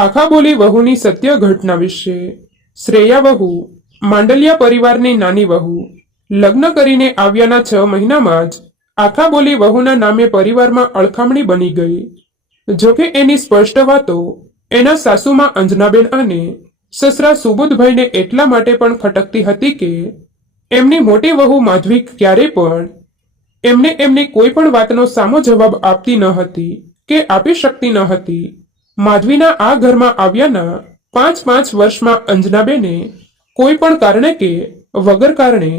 આખા બોલી વહુની સત્ય ઘટના વિશે. શ્રેયા વહુ, માંડલિયા પરિવારની નાની વહુ, લગ્ન કરીને આવ્યાના છ મહિનામાં જ આખા બોલી વહુના નામે પરિવારમાં અળખામણી બની ગઈ. જોકે એની સ્પષ્ટ વાતો એના સાસુમાં અંજનાબેન અને સસરા સુબુધભાઈને એટલા માટે પણ ખટકતી હતી કે એમની મોટી વહુ માધવી ક્યારે પણ એમને એમની કોઈ પણ વાતનો સામો જવાબ આપતી ન હતી કે આપી શકતી ન હતી. માધવીના આ ઘરમાં આવ્યાના પાંચ પાંચ વર્ષમાં અંજનાબેને કોઈ પણ કારણે કે વગર કારણે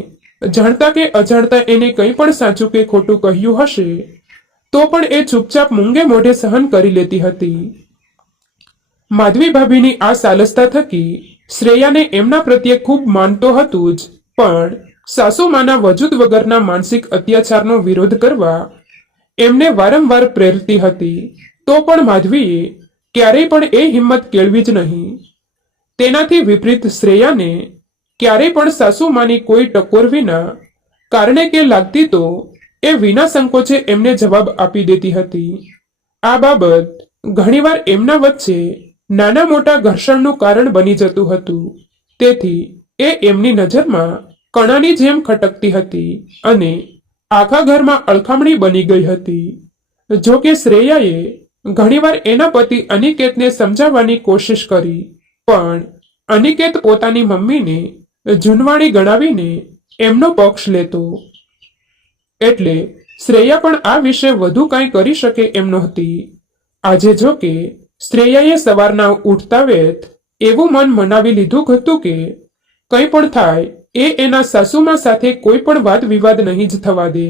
જાણતા કે અજાણતા એને કંઈ પણ સાચું કે ખોટું કહ્યું હશે, તો પણ એ ચૂપચાપ મૂંગે મોઢે સહન કરી લેતી હતી. માધવી ભાભીની આ સાલસતા થકી શ્રેયાને એમના પ્રત્યે ખૂબ માનતો હતું જ, પણ સાસુમાના વજૂદ વગરના માનસિક અત્યાચારનો વિરોધ કરવા એમને વારંવાર પ્રેરતી હતી. તો પણ માધવીએ ક્યારેય પણ એ હિંમત કેળવી જ નહીં. તેનાથી વિપરીત શ્રેયાને ક્યારેય પણ સાસુમાની કોઈ ટકોર વિના, કારણે કે લાગતી તો, એ વિના સંકોચે એમને જવાબ આપી દેતી હતી. આ બાબત ઘણીવાર એમના વચ્ચે નાના મોટા ઘર્ષણનું કારણ બની જતું હતું. તેથી એ એમની નજરમાં કણાની જેમ ખટકતી હતી અને આખા ઘરમાં અળખામણી બની ગઈ હતી. જો કે શ્રેયાએ ઘણીવાર એના પતિ અનિકેતને સમજાવવાની કોશિશ કરી, પણ અનિકેત પોતાની મમ્મીને જૂનવાણી ગણાવીને એમનો પક્ષ લેતો. એટલે શ્રેયા પણ આ વિશે વધુ કાંઈ કરી શકે એમ નહોતી. આજે જો કે શ્રેયાએ સવારના ઉઠતા વેત એવું મન મનાવી લીધું હતું કે કંઈ પણ થાય એ એના સાસુમાં સાથે કોઈ પણ વાદ વિવાદ નહીં જ થવા દે.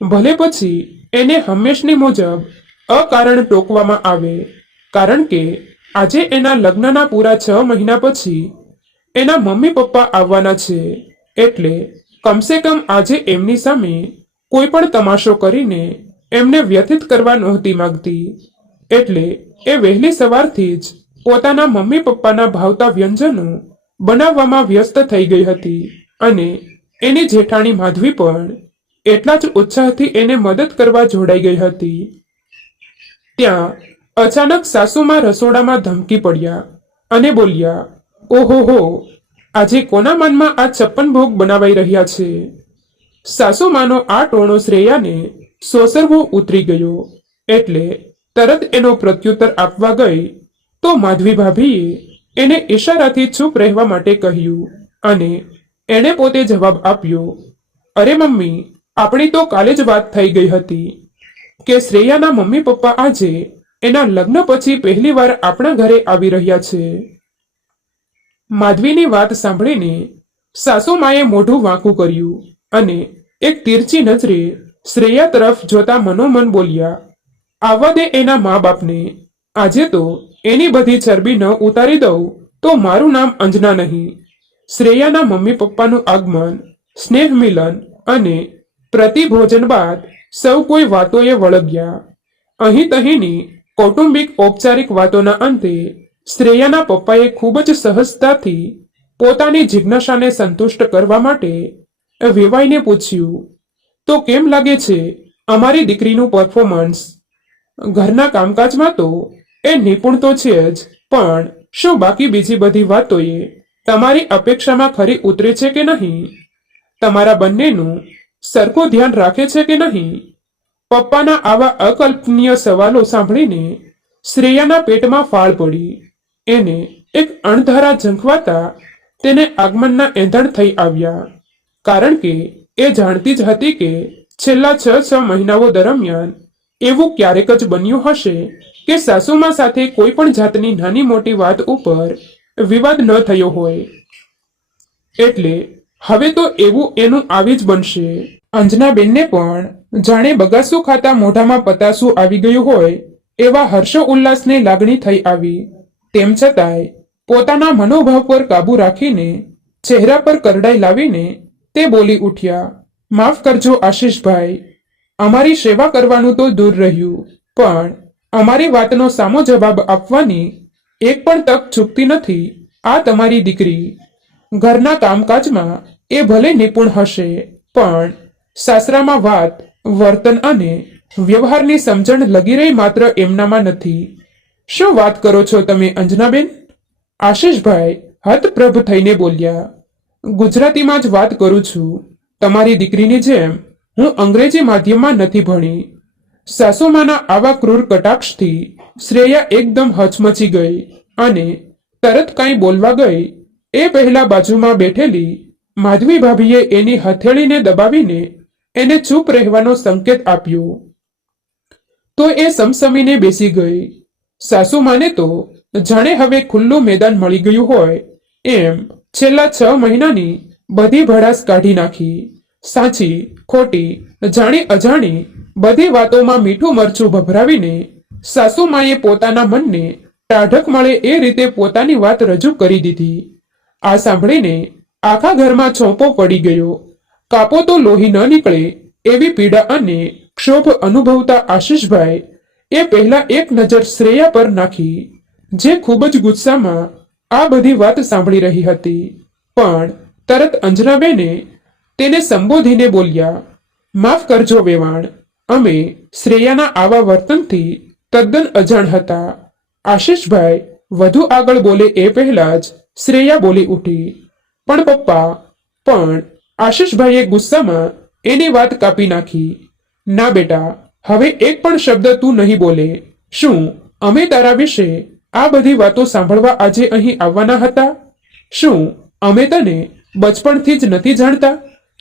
ભલે પછી એને હંમેશની મુજબ અકારણ ટોકવામાં આવે. કારણ કે આજે એના લગ્નના પૂરા છ મહિના પછી એના મમ્મી પપ્પા આવવાના છે. એટલે કમસે કમ આજે એમની સામે કોઈ પણ તમાશો કરીને એમને વ્યથિત કરવા નહોતી માંગતી. એટલે એ વહેલી સવારથી જ પોતાના મમ્મી પપ્પાના ભાવતા વ્યંજનો બનાવવામાં વ્યસ્ત થઈ ગઈ હતી અને એની જેઠાણી માધવી પણ એટલા જ ઉત્સાહથી એને મદદ કરવા જોડાઈ ગઈ હતી. ત્યાં અચાનક સાસુમાં રસોડામાં ધમકી પડ્યા અને બોલ્યા, ઓહો હો, આજે કોના મનમાં આ છપ્પન ભોગ બનાવાઈ રહ્યા છે? સાસુમાનો આ ટોણો શ્રેયાને સોસરવો ઉતરી ગયો એટલે તરત એનો પ્રત્યુત્તર આપવા ગઈ તો માધવી ભાભીએ એને ઈશારાથી ચૂપ રહેવા માટે કહ્યું અને એણે પોતે જવાબ આપ્યો, અરે મમ્મી, આપણી તો કાલે જ વાત થઈ ગઈ હતી. કે શ્રેયાના મમ્મી પપ્પા આજે એના લગ્ન પછી પહેલીવાર આપણા ઘરે આવી રહ્યા છે. માધવીની વાત સાંભળીને સાસુમાએ મોઢું વાંકું કર્યું અને એક તીરચી નજરે શ્રેયા તરફ જોતા મનોમન બોલ્યા, આવવા દે એના મા બાપને આજે તો એની બધી ચરબી ન ઉતારી દઉં તો મારું નામ અંજના નહીં. શ્રેયાના મમ્મી પપ્પાનું આગમન, સ્નેહ મિલન અને પ્રતિભોજન બાદ સૌ કોઈ વાતોએ વળગ્યા. અહીં તહીંની કૌટુંબિક ઔપચારિક વાતોના અંતે શ્રેયાના પપ્પાએ ખૂબ જ સહજતાથી પોતાની જિજ્ઞાસાને સંતુષ્ટ કરવા માટે વેવાઈને પૂછ્યું, તો કેમ લાગે છે અમારી દીકરીનું પરફોર્મન્સ ઘરના કામકાજમાં તો એ નિપુણ તો છે જ, પણ શું બાકી બીજી બધી વાતોએ તમારી અપેક્ષામાં ખરી ઉતરે છે કે નહીં? તમારા બંનેનું સરખું ધ્યાન રાખે છે કે નહીં? પપ્પાના આવા અકલ્પનીય સવાલો સાંભળીને શ્રેયાના પેટમાં ફાળ પડી. એને એક અણધારા ઝંખવાતા તેને આગમનના એંધણ થઈ આવ્યા. કારણ કે એ જાણતી જ હતી કે છેલ્લા છ છ મહિનાઓ દરમિયાન એવું ક્યારેક જ બન્યું હશે કે સાસુમા સાથે કોઈ પણ જાતની નાની મોટી વાત ઉપર વિવાદ ન થયો હોય. એટલે હવે તો એવું એનું આવી જ બનશે. અંજનાબેનને પણ જાણે બગાસું ખાતા મોઢામાં પતાસું આવી ગયું હોય એવા હર્ષો ઉલ્લાસને લાગણી થઈ આવી. તેમ છતાંય પોતાના મનોભાવ પર કાબુ રાખીને ચહેરા પર કરડાઈ લાવીને તે બોલી ઉઠ્યા, માફ કરજો આશીષભાઈ, અમારી સેવા કરવાનું તો દૂર રહ્યું, પણ અમારી વાતનો સામો જવાબ આપવાની એક પણ તક ચૂકતી નથી આ તમારી દીકરી. ઘરના કામકાજમાં એ ભલે નિપુણ હશે, પણ સાસરામાં વાત, વર્તન અને વ્યવહારની સમજણ લગી રહી માત્ર એમનામાં નથી. શું વાત કરો છો તમે, અંજનાબેન? આશીષભાઈ હતપ્રભ થઈને બોલ્યા, ગુજરાતીમાં જ વાત કરું છું. તમારી દીકરીની જેમ હું અંગ્રેજી માધ્યમમાં નથી ભણી. સાસુમાના આવા ક્રૂર કટાક્ષથી શ્રેયા એકદમ હચમચી ગઈ અને તરત કાંઈ બોલવા ગઈ એ પહેલા બાજુમાં બેઠેલી માધવી ભાભીએ એની હથેળીને દબાવીને એને ચૂપ રહેવાનો સંકેત આપ્યો. તો એ સમસમીને બેસી ગઈ. સાસુમાને તો, જાણે હવે ખુલ્લું મેદાન મળી ગયું હોય. એમ છેલ્લા છ મહિનાની બધી ભડાસ કાઢી નાખી. સાચી, ખોટી, જાણી અજાણી બધી વાતોમાં મીઠું મરચું ભભરાવીને સાસુમાએ પોતાના મનને ટાઢક મળે એ રીતે પોતાની વાત રજૂ કરી દીધી. આ સાંભળીને આખા ઘરમાં છોંપો પડી ગયો. કાપો તો લોહી ન નીકળે એવી પીડા અને ક્ષોભ અનુભવતા આશીષભાઈ એ પહેલા એક નજર શ્રેયા પર નાખી, જે ખૂબ જ ગુસ્સામાં આ બધી વાત સાંભળી રહી હતી. પણ તરત અંજનાબેને તેને સંબોધીને બોલ્યા, માફ કરજો વેવાણ, અમે શ્રેયાના આવા વર્તનથી તદ્દન અજાણ હતા. આશીષભાઈ વધુ આગળ બોલે એ પહેલા જ શ્રેયા બોલી ઉઠી, પણ પપ્પા, પણ આશીષભાઈએ ગુસ્સામાં એની વાત કાપી નાખી. ના બેટા, હવે એક પણ શબ્દ તું નહીં બોલે. શું અમે તારા વિશે આ બધી વાતો સાંભળવા આજે અહીં આવવાના હતા? શું અમે તને બચપણથી જ નથી જાણતા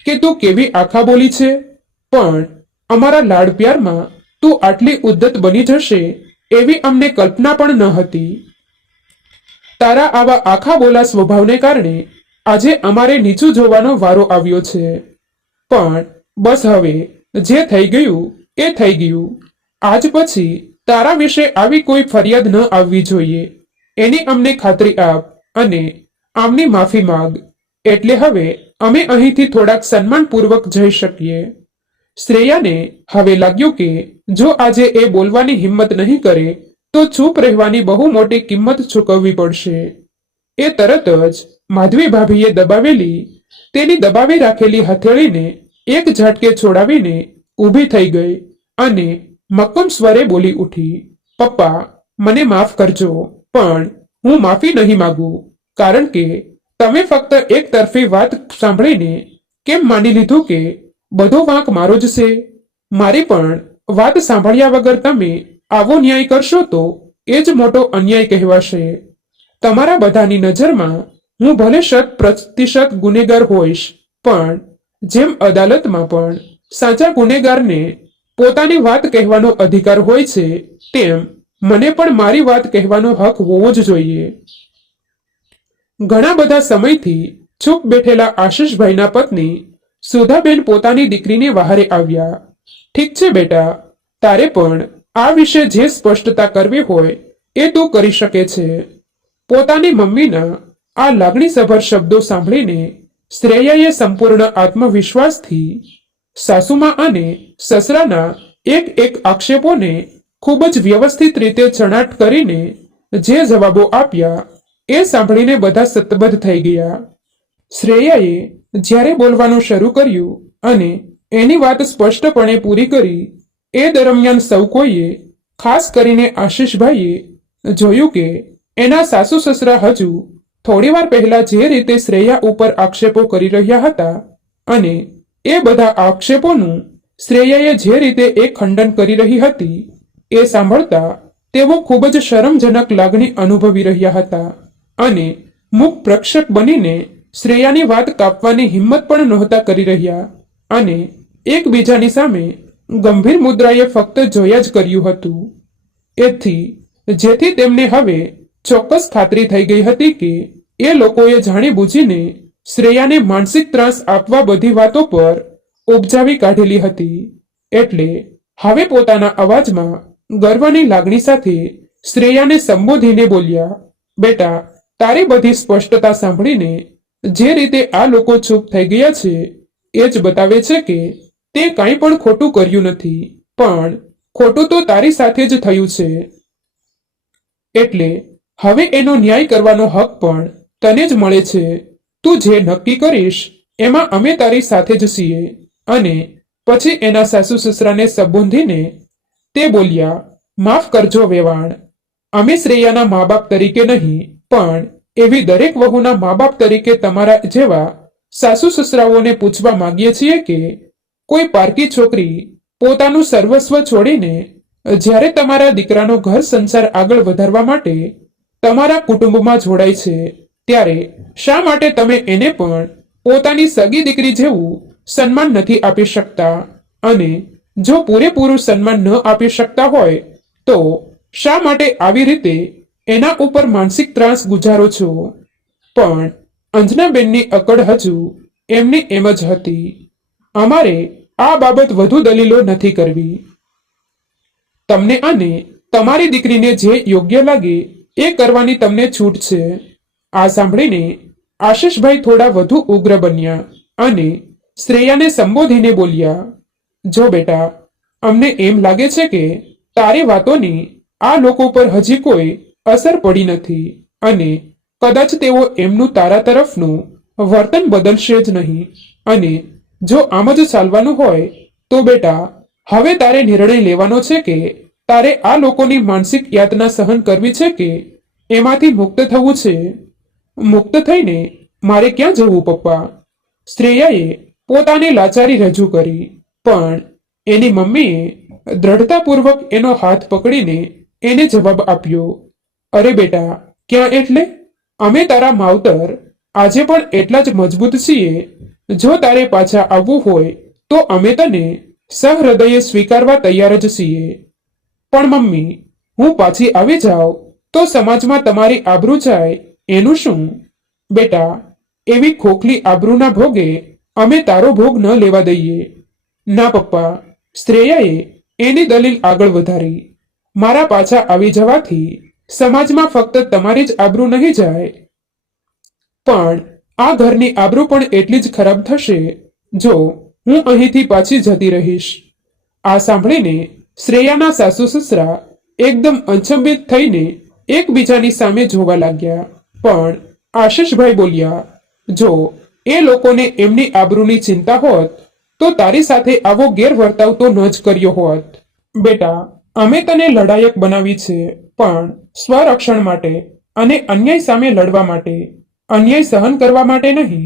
કે તું કેવી આખા બોલી છે? પણ અમારા લાડ પ્યારમાં તું આટલી ઉદ્ધત બની જશે એવી અમને કલ્પના પણ ન હતી. તારા આવા આખા બોલા સ્વભાવને કારણે આજે અમારે નીચું જોવાનો વારો આવ્યો છે. પણ બસ હવે, જે થઈ ગયું એ થઈ ગયું. આજ પછી તારા વિશે આવી કોઈ ફરિયાદ ન આવવી જોઈએ. એની અમને ખાતરી આપ અને આમની માફી માંગ. એટલે હવે અમે અહીંથી થોડાક સન્માનપૂર્વક જઈ શકીએ. શ્રેયાને હવે લાગ્યું કે જો આજે એ બોલવાની હિંમત નહીં કરે તો ચૂપ રહેવાની બહુ મોટી કિંમત ચૂકવવી પડશે. એ તરત જ માધવી ભાભીએ દબાવેલી, તેની દબાવી રાખેલી હથેળીને એક ઝાટકે છોડાવીને ઊભી થઈ ગઈ અને મક્કમ સ્વરે બોલી ઉઠી, પપ્પા, મને માફ કરજો, પણ હું માફી નહીં માગું, કારણ કે તમે ફક્ત એક તરફી વાત સાંભળીને કેમ માની લીધું કે બધો વાંક મારો જ છે? મારી પણ વાત સાંભળ્યા વગર તમે આવો ન્યાય કરશો તો એ જ મોટો અન્યાય કહેવાશે. તમારા બધાની નજરમાં હું ભલે શત પ્રતિશત ગુનેગાર હોઈશ, પણ જેમ અદાલતમાં પણ સાચા ગુનેગારને પોતાની વાત કહેવાનો અધિકાર હોય છે, તેમ મને પણ મારી વાત કહેવાનો હક હોવો જ જોઈએ. ઘણા બધા સમયથી ચૂપ બેઠેલા આશીષભાઈના પત્ની સુધાબેન પોતાની દીકરીની વહારે આવ્યા. ઠીક છે બેટા, તારે પણ આ વિશે જે સ્પષ્ટતા કરવી હોય એ તો કરી શકે છે. પોતાની મમ્મીના આ લાગણીસભર શબ્દો સાંભળીને શ્રેયાએ સંપૂર્ણ આત્મવિશ્વાસથી સાસુમા અને સસરાના એક એક આક્ષેપોને ખૂબ જ વ્યવસ્થિત રીતે ચણાટ કરીને જે જવાબો આપ્યા એ સાંભળીને બધા સતબદ્ધ થઈ ગયા. શ્રેયાએ જ્યારે બોલવાનું શરૂ કર્યું અને એની વાત સ્પષ્ટપણે પૂરી કરી એ દરમિયાન સૌ કોઈએ, ખાસ કરીને આશીષભાઈએ, જોયું કે એના સાસુ સસરા હજુ થોડીવાર પહેલા જે રીતે શ્રેયા ઉપર આક્ષેપો કરી રહ્યા હતા અને એ બધા આક્ષેપોનું શ્રેયાએ જે રીતે એ ખંડન કરી રહી હતી, એ સાંભળતા તેઓ ખૂબ જ શરમજનક લાગણી અનુભવી રહ્યા હતા અને મુખ પ્રક્ષક બનીને શ્રેયાની વાત કાપવાની હિંમત પણ નહોતા કરી રહ્યા અને એકબીજાની સામે ગંભીર મુદ્રાએ ફક્ત જોયા જ કર્યું હતું. એથી, જેથી તેમને હવે ચોક્કસ ખાતરી થઈ ગઈ હતી કે એ લોકોએ જાણી બૂજીને શ્રેયાને માનસિક ત્રાસ આપવા બધી વાતો પર ઉપજાવી કાઢેલી હતી. એટલે, હવે પોતાના અવાજમાં ગર્વની લાગણી સાથે શ્રેયાને સંબોધીને બોલ્યા, બેટા, તારી બધી સ્પષ્ટતા સાંભળીને જે રીતે આ લોકો ચૂપ થઈ ગયા છે, એ જ બતાવે છે કે તે કાંઈ પણ ખોટું કર્યું નથી. પણ ખોટું તો તારી સાથે જ થયું છે. એટલે હવે એનો ન્યાય કરવાનો હક પણ તને જ મળે છે. તું જે નક્કી કરીશ, એમાં અમે તારી સાથે જ છીએ. અને પછી એના સાસુ સસરાને સંબોધીને તે બોલ્યા, માફ કરજો વેવાણ. અમે શ્રેયાના મા બાપ તરીકે નહીં, પણ એવી દરેક વહુના મા બાપ તરીકે તમારા જેવા સાસુ સસરાઓને પૂછવા માંગીએ છીએ કે કોઈ પારકી છોકરી પોતાનું સર્વસ્વ છોડીને જ્યારે તમારા દીકરાનો ઘર સંસાર આગળ વધારવા માટે તમારા કુટુંબમાં જોડાય છે, ત્યારે શા માટે તમે એને પણ પોતાની સગી દીકરી જેવું સન્માન નથી આપી શકતા? અને જો પૂરેપૂરું સન્માન ન આપી શકતા હોય, તો શા માટે આવી રીતે એના ઉપર માનસિક ત્રાસ ગુજારો છો? પણ અંજનાબેનની અકડ હજુ એમની એમ જ હતી. અમારે આ બાબત વધુ દલીલો નથી કરવી. તમને અને તમારી દીકરીને જે યોગ્ય લાગે એ કરવાની તમને છૂટ છે. આ સાંભળીને આશિષભાઈ થોડા વધુ ઉગ્ર બન્યા અને શ્રેયાને સંબોધીને બોલ્યા, જો બેટા, અમને એમ લાગે છે કે તારી વાતોની આ લોકો પર હજી કોઈ અસર પડી નથી અને કદાચ તેઓ એમનું તારા તરફનું વર્તન બદલશે જ નહીં અને જો આમ જ ચાલવાનું હોય, તો બેટા, હવે તારે નિર્ણય લેવાનો છે કે તારે આ લોકોની માનસિક યાતના સહન કરવી છે કે એમાંથી મુક્ત થવું છે? મુક્ત થઈને મારે ક્યાં જવું પપ્પા? શ્રેયાએ પોતાની લાચારી રજૂ કરી, પણ એની મમ્મીએ દ્રઢતાપૂર્વક એનો હાથ પકડીને એને જવાબ આપ્યો, અરે બેટા, ક્યાં એટલે? અમે તારા માવતર આજે પણ એટલા જ મજબૂત છીએ જો તારે પાછા આવવું હોય, તો અમે તને સહૃદયે સ્વીકારવા તૈયાર જ છીએ. પણ મમ્મી, હું પાછી આવી જાઉં, તો સમાજમાં તમારી આબરૂ જાય, એનું શું? બેટા, એવી ખોખલી આબરૂના ભોગે અમે તારો ભોગ ન લેવા દઈએ. ના પપ્પા શ્રેયાએ એની દલીલ આગળ વધારી. મારા પાછા આવી જવાથી સમાજમાં ફક્ત તમારી જ આબરૂ નહીં જાય. પણ આ ઘરની આબરૂ પણ એટલી જ ખરાબ થશે જો હું અહીંથી પાછી જતી રહીશ. આ સાંભળીને શ્રેયાના સાસુ સસરા એકદમ અચંબિત થઈને એકબીજાની સામે જોવા લાગ્યા. પણ આશીષભાઈ બોલ્યા, જો એ લોકોને એમની આબરૂની ચિંતા હોત, તો તારી સાથે આવો ગેરવર્તાવ તો ન જ કર્યો હોત. બેટા, અમે તને લડાયક બનાવી છે, પણ સ્વરક્ષણ માટે અને અન્યાય સામે લડવા માટે અન્યાય સહન કરવા માટે નહીં,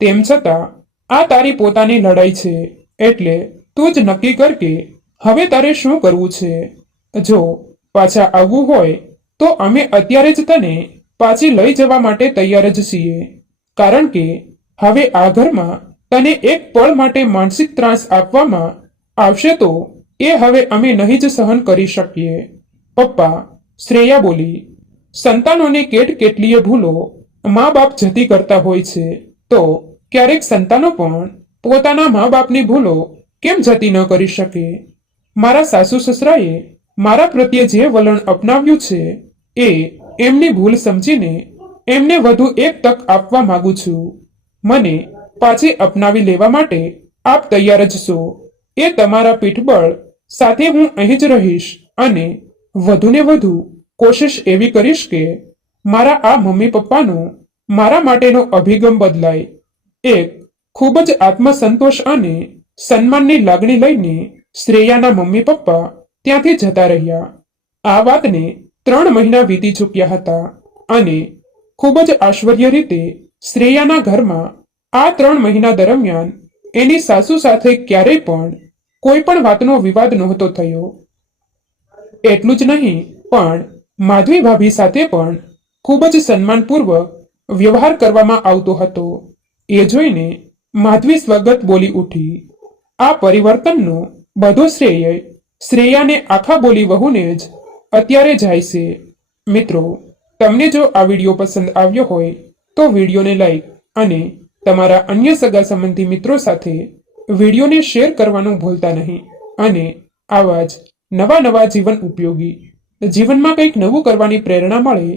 તેમ છતાં આ તારી પોતાની લડાઈ છે, એટલે તું જ નક્કી કર કે હવે તારે શું કરવું છે. જો પાછા આવવું હોય, તો અમે અત્યારે જ તને પાછી લઈ જવા માટે તૈયાર જ છીએ. કારણ કે હવે આ ઘરમાં તને એક પળ માટે માનસિક ત્રાસ આપવામાં આવશે તો એ હવે અમે નહીં જ સહન કરી શકીએ. પપ્પા, શ્રેયા બોલી, સંતાનોને કેટ કેટલીય ભૂલો મા બાપ જતી કરતા હોય છે, તો ક્યારેક સંતાનો પણ પોતાના મા બાપની ભૂલો કેમ જતી ન કરી શકે? મારા સાસુ સસરાએ મારા પ્રત્યે જે વલણ અપનાવ્યું છે, એ એમની ભૂલ સમજીને એમને વધુ એક તક આપવા માંગુ છું. મને પાછી અપનાવી લેવા માટે આપ તૈયાર જ છો. એ તમારા પીઠબળ સાથે હું અહીં જ રહીશ અને વધુને વધુ કોશિશ એવી કરીશ કે મારા આ મમ્મી પપ્પાનો મારા માટેનો અભિગમ બદલાય. એક, ખૂબ જ આત્મસંતોષ અને સન્માનની લાગણી લઈને શ્રેયાના મમ્મી પપ્પા ત્યાંથી જતા રહ્યા. આ વાતને ત્રણ મહિના વીતી ચૂક્યા હતા અને ખૂબ જ આશ્ચર્ય રીતે શ્રેયાના ઘરમાં આ ત્રણ મહિના દરમિયાન એની સાસુ સાથે ક્યારેય પણ કોઈ પણ વાતનો વિવાદ નહોતો થયો. એટલું જ નહીં, પણ માધવી ભાભી સાથે પણ ખૂબ જ સન્માનપૂર્વક વ્યવહાર કરવામાં આવતો હતો. એ જોઈને માધવી સ્વગત બોલી ઉઠી, આ પરિવર્તનનો બધો શ્રેય શ્રેયાને આખા બોલી વહુને જ અત્યારે જાય છે. મિત્રો, તમને જો આ વીડિયો પસંદ આવ્યો હોય, તો વિડીયોને લાઈક અને તમારા અન્ય સગા સંબંધી મિત્રો સાથે વિડીયોને શેર કરવાનું ભૂલતા નહીં અને આવા જ નવા નવા જીવન ઉપયોગી જીવનમાં કંઈક નવું કરવાની પ્રેરણા મળે